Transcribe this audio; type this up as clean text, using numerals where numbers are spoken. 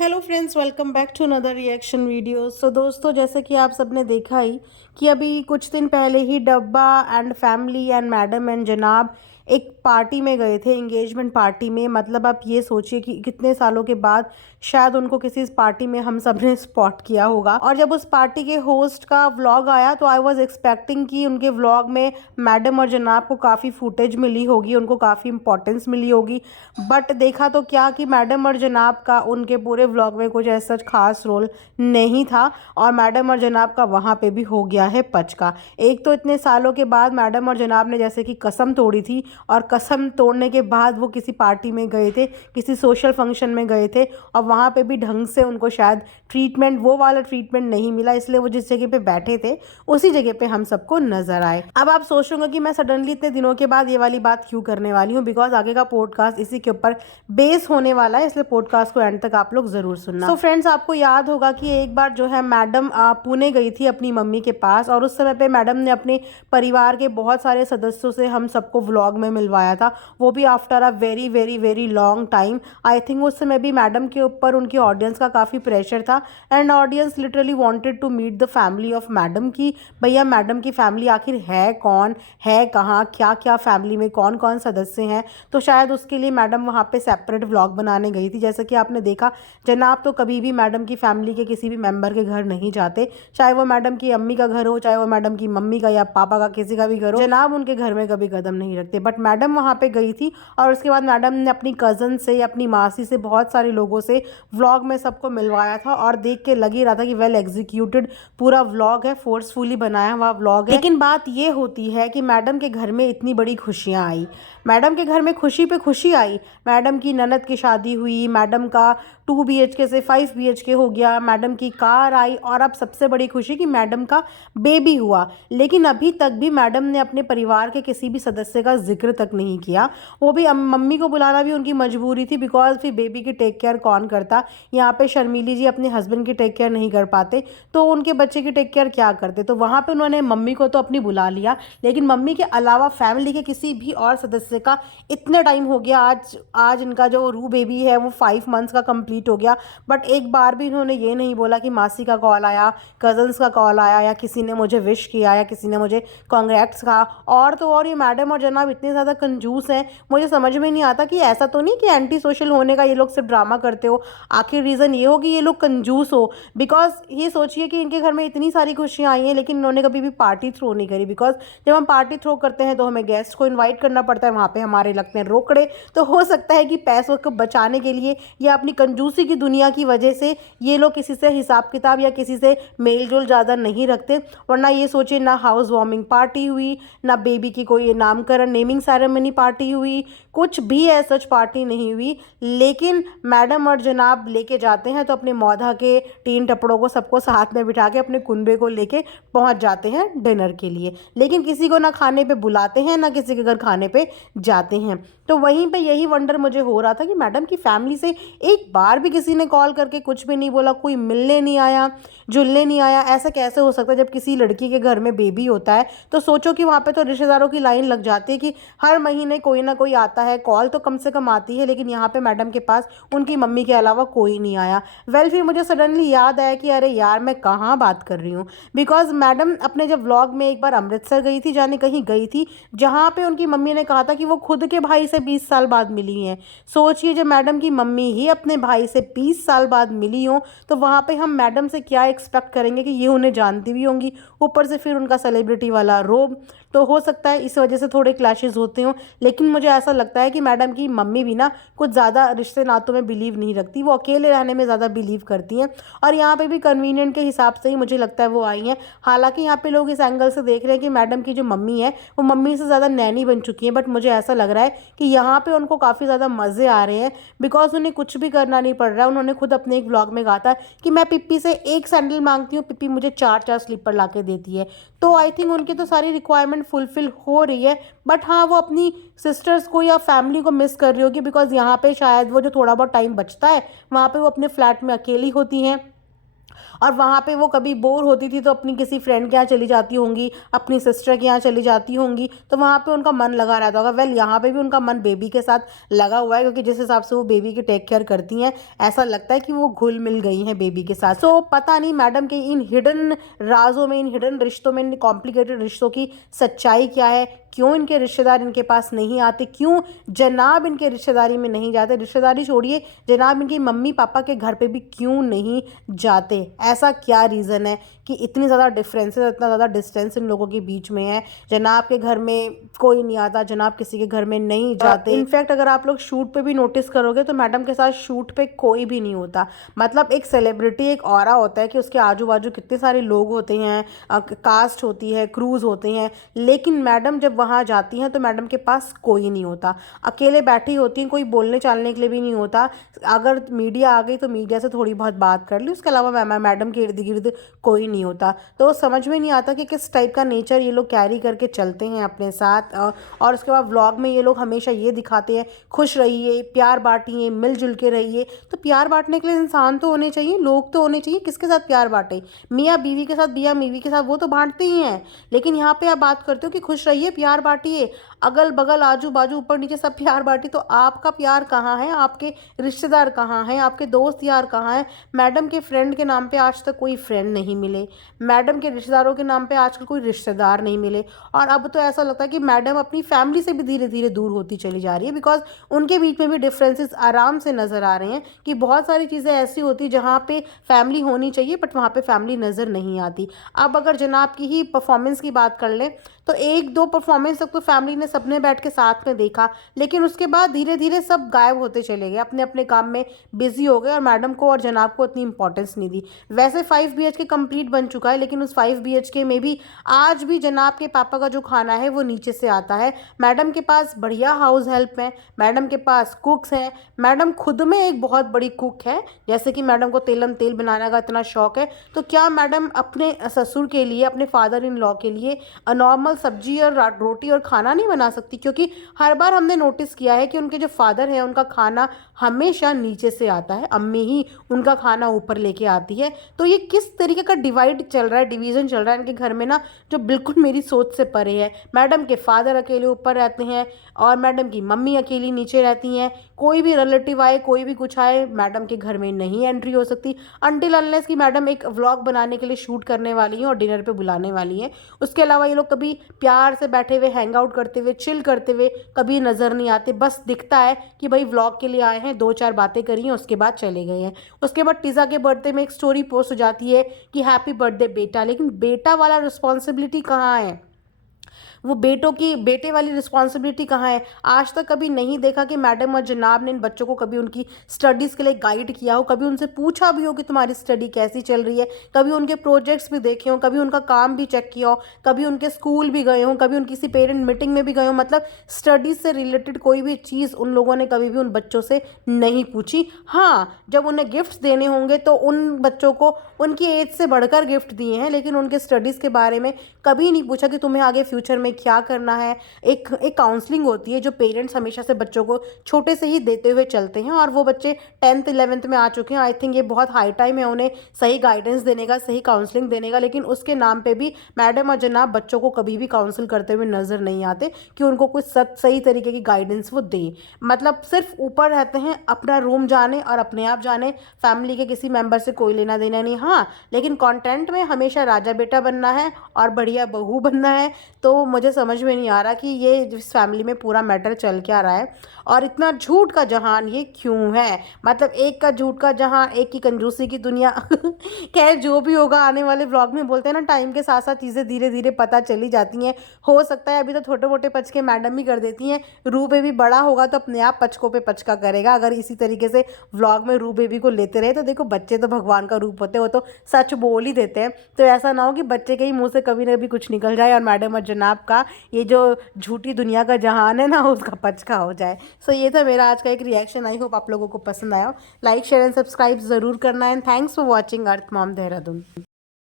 Hello friends, welcome back to another reaction video. So दोस्तों, जैसे कि आप सबने देखा ही कि अभी कुछ दिन पहले ही डब्बा and family and madam and जनाब एक पार्टी में गए थे, एंगेजमेंट पार्टी में। मतलब आप ये सोचिए कि कितने सालों के बाद शायद उनको किसी इस पार्टी में हम सब ने स्पॉट किया होगा। और जब उस पार्टी के होस्ट का व्लॉग आया तो आई वाज एक्सपेक्टिंग कि उनके व्लॉग में मैडम और जनाब को काफ़ी फुटेज मिली होगी, उनको काफ़ी इंपॉर्टेंस मिली होगी। बट देखा तो क्या कि मैडम और जनाब का उनके पूरे व्लॉग में कुछ ऐसा खास रोल नहीं था। और मैडम और जनाब का वहाँ पे भी हो गया है पचका। एक तो इतने सालों के बाद मैडम और जनाब ने जैसे कि कसम तोड़ी थी, और कसम तोड़ने के बाद वो किसी पार्टी में गए थे, किसी सोशल फंक्शन में गए थे, और वहाँ पे भी ढंग से उनको शायद ट्रीटमेंट, वो वाला ट्रीटमेंट नहीं मिला, इसलिए वो जिस जगह पे बैठे थे उसी जगह पे हम सबको नजर आए। अब आप सोचोगे कि मैं सडनली इतने दिनों के बाद ये वाली बात क्यों करने वाली हूँ, बिकॉज आगे का पॉडकास्ट इसी के ऊपर बेस होने वाला है, इसलिए पॉडकास्ट को एंड तक आप लोग जरूर सुनना। तो फ्रेंड्स, आपको याद होगा कि एक बार जो है मैडम पुणे गई थी अपनी मम्मी के पास, और उस समय पे मैडम ने अपने परिवार के बहुत सारे सदस्यों से हम सबको व्लॉग में मिलवाया था, वो भी after a very very very long time. I think उस समय भी मैडम के ऊपर उनकी ऑडियंस का काफ़ी प्रेशर था, and audience literally wanted to meet the family of madam की भैया मैडम की फैमिली आखिर है कौन, है कहाँ, क्या क्या फैमिली में कौन कौन सदस्य हैं। तो शायद उसके लिए मैडम वहाँ पे सेपरेट व्लॉग बनाने गई थी। जैसे कि आपने देखा, जनाब तो कभी भी मैडम की फैमिली के किसी भी मेंबर के घर नहीं जाते, चाहे वो मैडम की अम्मी का घर हो, चाहे वो मैडम की मम्मी का या पापा का, किसी का भी घर हो, जनाब उनके घर में कभी कदम नहीं रखते। बट मैडम वहाँ पे गई थी, और उसके बाद मैडम ने अपनी कज़न से, अपनी मासी से, बहुत सारे लोगों से व्लॉग में सबको मिलवाया था, और देख के लग ही रहा था कि वेल एग्जीक्यूटेड पूरा व्लॉग है, फोर्सफुली बनाया हुआ व्लॉग है। लेकिन बात ये होती है कि मैडम के घर में इतनी बड़ी खुशियाँ आई, मैडम के घर में खुशी पे खुशी आई। मैडम की ननद की शादी हुई, मैडम का 2 BHK से 5 BHK हो गया, मैडम की कार आई, और अब सबसे बड़ी खुशी कि मैडम का बेबी हुआ। लेकिन अभी तक भी मैडम ने अपने परिवार के किसी भी सदस्य का जिक्र तक नहीं किया। वो भी मम्मी को बुलाना भी उनकी मजबूरी थी, बिकॉज फिर बेबी की टेक केयर कौन करता। यहाँ पे शर्मीली जी अपने हस्बैंड की टेक केयर नहीं कर पाते, तो उनके बच्चे की टेक केयर क्या करते। तो वहाँ पे उन्होंने मम्मी को तो अपनी बुला लिया, लेकिन मम्मी के अलावा फैमिली के किसी भी और सदस्य का इतने टाइम हो गया, आज आज इनका जो रू बेबी है वो 5 मंथ्स का कंप्लीट हो गया, बट एक बार भी इन्होंने ये नहीं बोला कि मासी का कॉल आया, कजन्स का कॉल आया, या किसी ने मुझे विश किया, या किसी ने मुझे कॉन्ग्रेट्स कहा। और तो और ये मैडम और जनाब इतने ज़्यादा कंजूस हैं, मुझे समझ में नहीं आता कि ऐसा तो नहीं कि एंटी सोशल होने का ये लोग सिर्फ ड्रामा करते हो। आखिर रीज़न ये हो कि ये लोग कंजूस हो, बिकॉज ये सोचिए कि इनके घर में इतनी सारी खुशियाँ आई हैं, लेकिन इन्होंने कभी भी पार्टी थ्रो नहीं करी। बिकॉज जब हम पार्टी थ्रो करते हैं तो हमें गेस्ट को इन्वाइट करना पड़ता है, वहाँ पे हमारे लगते हैं रोकड़े। तो हो सकता है कि पैसों को बचाने के लिए या अपनी कंजूसी की दुनिया की वजह से ये लोग किसी से हिसाब किताब या किसी से मेल जोल ज़्यादा नहीं रखते। वरना ये सोचिए, ना हाउस वार्मिंग पार्टी हुई, ना बेबी की कोई नामकरण नेमिंग सेरेमनी पार्टी हुई, कुछ भी ऐसा पार्टी नहीं हुई। लेकिन मैडम और जनाब लेके जाते हैं तो अपने मौधा के तीन टपड़ों को सबको साथ में बिठा के अपने कुनबे को लेके पहुंच जाते हैं डिनर के लिए, लेकिन किसी को ना खाने पे बुलाते हैं, ना किसी के घर खाने पे जाते हैं। तो वहीं पे यही वंडर मुझे हो रहा था कि मैडम की फैमिली से एक बार भी किसी ने कॉल करके कुछ भी नहीं बोला, कोई मिलने नहीं आया, जुलने नहीं आया। ऐसा कैसे हो सकता है? जब किसी लड़की के घर में बेबी होता है तो सोचो कि वहाँ पे तो रिश्तेदारों की लाइन लग जाती है कि हर महीने कोई ना कोई आता है, कॉल तो कम से कम आती है, लेकिन यहाँ पे मैडम के पास उनकी मम्मी के अलावा कोई नहीं आया। फिर मुझे सडनली याद आया कि अरे यार, मैं कहाँ बात कर रही हूँ। बिकॉज मैडम अपने जब व्लॉग में एक बार अमृतसर गई थी, जाने कहीं गई थी, जहाँ पे उनकी मम्मी ने कहा था कि वो खुद के भाई से 20 साल बाद मिली हैं। सोचिए, जब मैडम की मम्मी ही अपने भाई से 20 साल बाद मिली हो, तो वहाँ पे हम मैडम से क्या एक्सपेक्ट करेंगे कि ये उन्हें जानती भी होंगी, ऊपर से फिर उनका सेलिब्रिटी वाला रोब। तो हो सकता है इस वजह से थोड़े क्लैशेस होते हों, लेकिन मुझे ऐसा लगता है कि मैडम की मम्मी भी ना कुछ ज़्यादा रिश्ते नातों में बिलीव नहीं रखती, वो अकेले रहने में ज़्यादा बिलीव करती हैं, और यहाँ पे भी कन्वीनियंट के हिसाब से ही मुझे लगता है वो आई हैं। हालांकि यहाँ पे लोग इस एंगल से देख रहे हैं कि मैडम की जो मम्मी है वो मम्मी से ज़्यादा नैनी बन चुकी है, बट मुझे ऐसा लग रहा है कि यहाँ पे उनको काफ़ी ज़्यादा मज़े आ रहे हैं, बिकॉज उन्हें कुछ भी करना नहीं पड़ रहा है। उन्होंने खुद अपने एक व्लॉग में कहा था कि मैं पिप्पी से एक सैंडल मांगती हूँ, पिप्पी मुझे 4 4 स्लीपर ला के देती है। तो आई थिंक उनकी तो सारी रिक्वायरमेंट फुलफिल हो रही है, बट हाँ, वो अपनी सिस्टर्स को या फैमिली को मिस कर रही होगी, बिकॉज यहाँ पे शायद वो जो थोड़ा बहुत टाइम बचता है वहाँ पे वो अपने फ्लैट में अकेली होती हैं। और वहाँ पे वो कभी बोर होती थी तो अपनी किसी फ्रेंड के यहाँ चली जाती होंगी, अपनी सिस्टर के यहाँ चली जाती होंगी, तो वहाँ पे उनका मन लगा रहता होगा। वेल यहाँ पे भी उनका मन बेबी के साथ लगा हुआ है, क्योंकि जिस हिसाब से वो बेबी की टेक केयर करती हैं, ऐसा लगता है कि वो घुल मिल गई हैं बेबी के साथ। सो पता नहीं मैडम के इन हिडन राजों में, इन हिडन रिश्तों में, इन कॉम्प्लिकेटेड रिश्तों की सच्चाई क्या है, क्यों इनके रिश्तेदार इनके पास नहीं आते, क्यों जनाब इनके रिश्तेदारी में नहीं जाते, रिश्तेदारी छोड़िए, जनाब इनकी मम्मी पापा के घर पे भी क्यों नहीं जाते। ऐसा क्या रीज़न है कि इतनी ज़्यादा डिफरेंसेस, इतना ज़्यादा डिस्टेंस इन लोगों के बीच में है। जनाब के घर में कोई नहीं आता, जनाब किसी के घर में नहीं जाते। इनफैक्ट अगर आप लोग शूट पे भी नोटिस करोगे तो मैडम के साथ शूट पे कोई भी नहीं होता। मतलब एक सेलिब्रिटी, एक ऑरा होता है कि उसके आजू बाजू कितने सारे लोग होते हैं, कास्ट होती है, क्रूज होते हैं, लेकिन मैडम जब वहाँ जाती हैं तो मैडम के पास कोई नहीं होता, अकेले बैठी होती हैं, कोई बोलने चालने के लिए भी नहीं होता। अगर मीडिया आ गई तो मीडिया से थोड़ी बहुत बात कर ली, उसके अलावा मैडम के इर्द गिर्द कोई नहीं होता। तो समझ में नहीं आता कि किस टाइप का नेचर ये लोग कैरी करके चलते हैं अपने साथ। और उसके बाद व्लॉग में ये लोग हमेशा ये दिखाते हैं, खुश रहिए, प्यार बांटिए, मिलजुल के रहिए। तो प्यार बांटने के लिए इंसान तो होने चाहिए, लोग तो होने चाहिए। किसके साथ प्यार बांटे? मियाँ बीवी के साथ, मियाँ बीवी के साथ, वो तो बांटते ही हैं। लेकिन यहाँ पे आप बात करते हो कि खुश रहिए, प्यार बांटिए, अगल बगल आजू बाजू ऊपर नीचे सब प्यार बांटी। तो आपका प्यार कहाँ है? आपके रिश्तेदार कहाँ हैं? आपके दोस्त यार कहाँ हैं? मैडम के फ्रेंड के नाम पे आज तक कोई फ्रेंड नहीं मिले, मैडम के रिश्तेदारों के नाम पे आजकल कोई रिश्तेदार नहीं मिले। और अब तो ऐसा लगता है कि मैडम अपनी फैमिली से भी धीरे धीरे दूर होती चली जा रही है, बिकॉज उनके बीच में भी डिफरेंसेस आराम से नज़र आ रहे हैं कि बहुत सारी चीज़ें ऐसी होती जहाँ पे फैमिली होनी चाहिए बट वहाँ पे फैमिली नज़र नहीं आती। अब अगर जनाब की ही परफॉर्मेंस की बात कर लें तो एक दो परफॉर्मेंस तक तो फैमिली ने सबने बैठ के साथ में देखा, लेकिन उसके बाद धीरे धीरे सब गायब होते चले गए, अपने अपने काम में बिजी हो गए और मैडम को और जनाब को इतनी इंपॉर्टेंस नहीं दी। वैसे 5 BHK कंप्लीट बन चुका है, लेकिन उस 5 BHK में भी आज भी जनाब के पापा का जो खाना है वो नीचे से आता है। मैडम के पास बढ़िया हाउस हेल्प है, मैडम के पास कुक्स हैं, मैडम खुद में एक बहुत बड़ी कुक है। जैसे कि मैडम को तेलम तेल बनाने का इतना शौक है, तो क्या मैडम अपने ससुर के लिए, अपने फादर इन लॉ के लिए नॉर्मल सब्जी और रोटी और खाना नहीं बना सकती? क्योंकि हर बार हमने नोटिस किया है कि उनके जो फादर हैं उनका खाना हमेशा नीचे से आता है, अम्मी ही उनका खाना ऊपर लेके आती है। तो ये किस तरीके का डिवाइड चल रहा है, डिवीज़न चल रहा है इनके घर में ना, जो बिल्कुल मेरी सोच से परे है। मैडम के फादर अकेले ऊपर रहते हैं और मैडम की मम्मी अकेली नीचे रहती हैं। कोई भी रिलेटिव आए, कोई भी कुछ आए, मैडम के घर में नहीं एंट्री हो सकती अनटिल अनलेस कि मैडम एक व्लॉग बनाने के लिए शूट करने वाली हैं और डिनर पे बुलाने वाली हैं। उसके अलावा ये लोग कभी प्यार से बैठे हुए हैंग आउट करते हुए, चिल करते हुए कभी नज़र नहीं आते। बस दिखता है कि भाई व्लॉग के लिए आए हैं, 2-4 बातें करी हैं, उसके बाद चले गए हैं। उसके बाद टीज़ा के बर्थडे में एक स्टोरी पोस्ट हो जाती है कि हैप्पी बर्थडे बेटा, लेकिन बेटा वाला रिस्पॉन्सिबिलिटी कहाँ है? वो बेटों की, बेटे वाली रिस्पॉन्सिबिलिटी कहाँ है? आज तक कभी नहीं देखा कि मैडम और जनाब ने इन बच्चों को कभी उनकी स्टडीज़ के लिए गाइड किया हो, कभी उनसे पूछा भी हो कि तुम्हारी स्टडी कैसी चल रही है, कभी उनके प्रोजेक्ट्स भी देखे हों, कभी उनका काम भी चेक किया हो, कभी उनके स्कूल भी गए हों, कभी उनकी किसी पेरेंट मीटिंग में भी गए हों। मतलब स्टडीज़ से रिलेटेड कोई भी चीज़ उन लोगों ने कभी भी उन बच्चों से नहीं पूछी। हाँ, जब उन्हें गिफ्ट्स देने होंगे तो उन बच्चों को उनकी एज से बढ़कर गिफ्ट दिए हैं, लेकिन उनके स्टडीज़ के बारे में कभी नहीं पूछा कि तुम्हें आगे फ्यूचर में क्या करना है। एक काउंसलिंग होती है जो पेरेंट्स हमेशा से बच्चों को छोटे से ही देते हुए चलते हैं, और वो बच्चे 10th 11th में आ चुके हैं। आई थिंक ये बहुत हाई टाइम है उन्हें सही गाइडेंस देने का, सही काउंसलिंग देने का, लेकिन उसके नाम पे भी मैडम और जनाब बच्चों को कभी भी काउंसिल करते हुए नज़र नहीं आते कि उनको कुछ सही तरीके की गाइडेंस वो दें। मतलब सिर्फ ऊपर रहते हैं, अपना रूम जाने और अपने आप जाने, फैमिली के किसी मेंबर से कोई लेना देना नहीं। हाँ, लेकिन कंटेंट में हमेशा राजा बेटा बनना है और बढ़िया बहू बनना है। तो मुझे समझ में नहीं आ रहा कि ये इस फैमिली में पूरा मैटर चल क्या रहा है और इतना झूठ का जहान ये क्यों है। मतलब एक का झूठ का जहान, एक की कंजूसी की दुनिया। खैर जो भी होगा, आने वाले व्लॉग में बोलते हैं ना, टाइम के साथ साथ चीज़ें धीरे धीरे पता चली जाती हैं। हो सकता है अभी तो छोटे मोटे पचके मैडम ही कर देती हैं, रू बेबी बड़ा होगा तो अपने आप पचकों पे पचका करेगा। अगर इसी तरीके से व्लॉग में रू बेबी को लेते रहे तो देखो, बच्चे तो भगवान का रूप होते हैं, वो तो सच बोल ही देते हैं। तो ऐसा ना हो कि बच्चे के ही मुँह से कभी ना कभी कुछ निकल जाए और मैडम और जनाब का ये जो झूठी दुनिया का जहान है ना, उसका पचका हो जाए। सो ये था मेरा आज का एक रिएक्शन। आई होप आप लोगों को पसंद आया हो। लाइक शेयर एंड सब्सक्राइब ज़रूर करना है। Thanks for watching earth mom Dehradun.